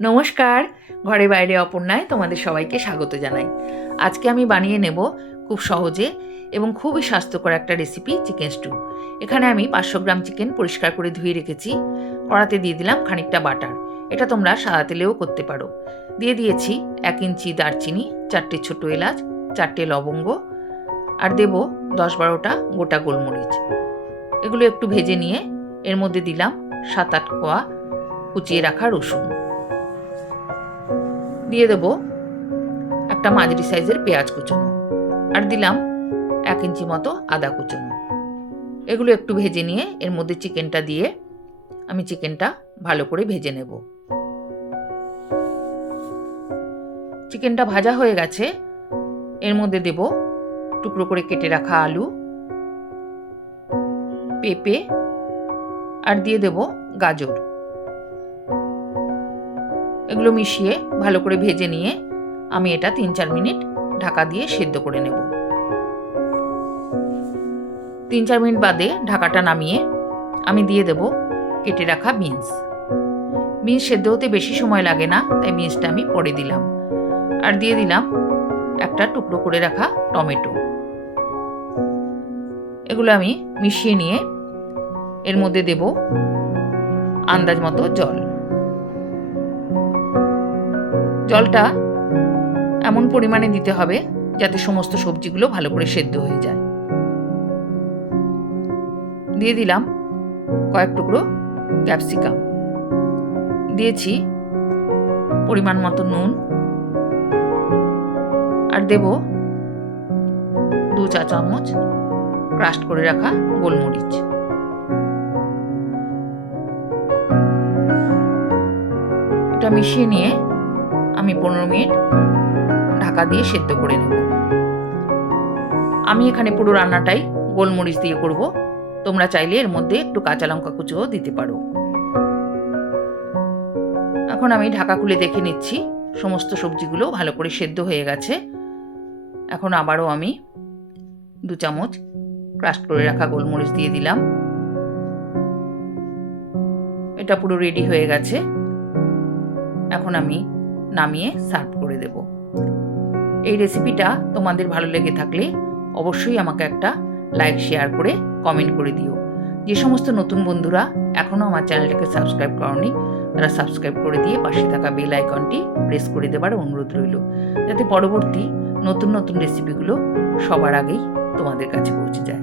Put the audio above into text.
নমস্কার, ঘরে বাইরে অপর্ণায় তোমাদের সবাইকে স্বাগত জানাই। আজকে আমি বানিয়ে নেব খুব সহজে এবং খুবই স্বাস্থ্যকর একটা রেসিপি, চিকেন স্টু। এখানে আমি 500 গ্রাম চিকেন পরিষ্কার করে ধুয়ে রেখেছি। কড়াতে দিয়ে দিলাম খানিকটা বাটার। এটা তোমরা সাদা তেলেও করতে পারো। দিয়ে দিয়েছি 1 ইঞ্চি দারচিনি, 4টে ছোট এলাচ, 4টে লবঙ্গ, আর দেব 10-12টা গোটা গোলমরিচ। এগুলো একটু ভেজে নিয়ে এর মধ্যে দিলাম 7-8 কোয়া কুচিয়ে রাখা রসুন। দিয়ে দেব একটা মাঝারি সাইজের পেঁয়াজ কুচনো, আর দিলাম 1 ইঞ্চি মতো আদা কুচনো। এগুলো একটু ভেজে নিয়ে এর মধ্যে চিকেনটা দিয়ে আমি চিকেনটা ভালো করে ভেজে নেব। চিকেনটা ভাজা হয়ে গেছে। এর মধ্যে দেব টুকরো করে কেটে রাখা আলু, পেঁপে, আর দিয়ে দেব গাজর। এগুলো মিশিয়ে ভালো করে ভেজে নিয়ে আমি এটা 3-4 মিনিট ঢাকা দিয়ে সেদ্ধ করে নেব। 3-4 মিনিট বাদে ঢাকাটা নামিয়ে আমি দিয়ে দেব কেটে রাখা বিনস। সেদ্ধ হতে বেশি সময় লাগে না, তাই বিনসটা আমি পরে দিলাম। আর দিয়ে দিলাম একটা টুকরো করে রাখা টমেটো। এগুলো আমি মিশিয়ে নিয়ে এর মধ্যে দেব আন্দাজ মতো জল। জলটা এমন পরিমাণে দিতে হবে যাতে সমস্ত সবজিগুলো ভালো করে সেদ্ধ হয়ে যায়। দিয়ে দিলাম কয়েক টুকরো ক্যাপসিকাম, দিয়েছি পরিমাণ মতো নুন, আর দেব 2 চা চামচ ক্রাশ করে রাখা গোলমরিচ। এটা মিশিয়ে নিয়ে আমি 15 মিনিট ঢাকা দিয়ে সেদ্ধ করে নেব। আমি এখানে পুরো রান্নাটাই গোলমরিচ দিয়ে করব। তোমরা চাইলে এর মধ্যে একটু কাঁচা লঙ্কা কুচোও দিতে পারো। এখন আমি ঢাকা খুলে দেখে নিচ্ছি সমস্ত সবজিগুলো ভালো করে সেদ্ধ হয়ে গেছে। এখন আবারও আমি 2 চামচ ক্রাশ করে রাখা গোলমরিচ দিয়ে দিলাম। এটা পুরো রেডি হয়ে গেছে। এখন আমি নামিয়ে সার্ভ করে দেব। এই রেসিপিটা তোমাদের ভালো লেগে থাকলে অবশ্যই আমাকে একটা লাইক, শেয়ার করে কমেন্ট করে দিও। যে সমস্ত নতুন বন্ধুরা এখনও আমার চ্যানেলটাকে সাবস্ক্রাইব করনি, তারা সাবস্ক্রাইব করে দিয়ে পাশে থাকা বেল আইকনটি প্রেস করে দেবার অনুরোধ রইল, যাতে পরবর্তী নতুন নতুন রেসিপিগুলো সবার আগেই তোমাদের কাছে পৌঁছে যায়।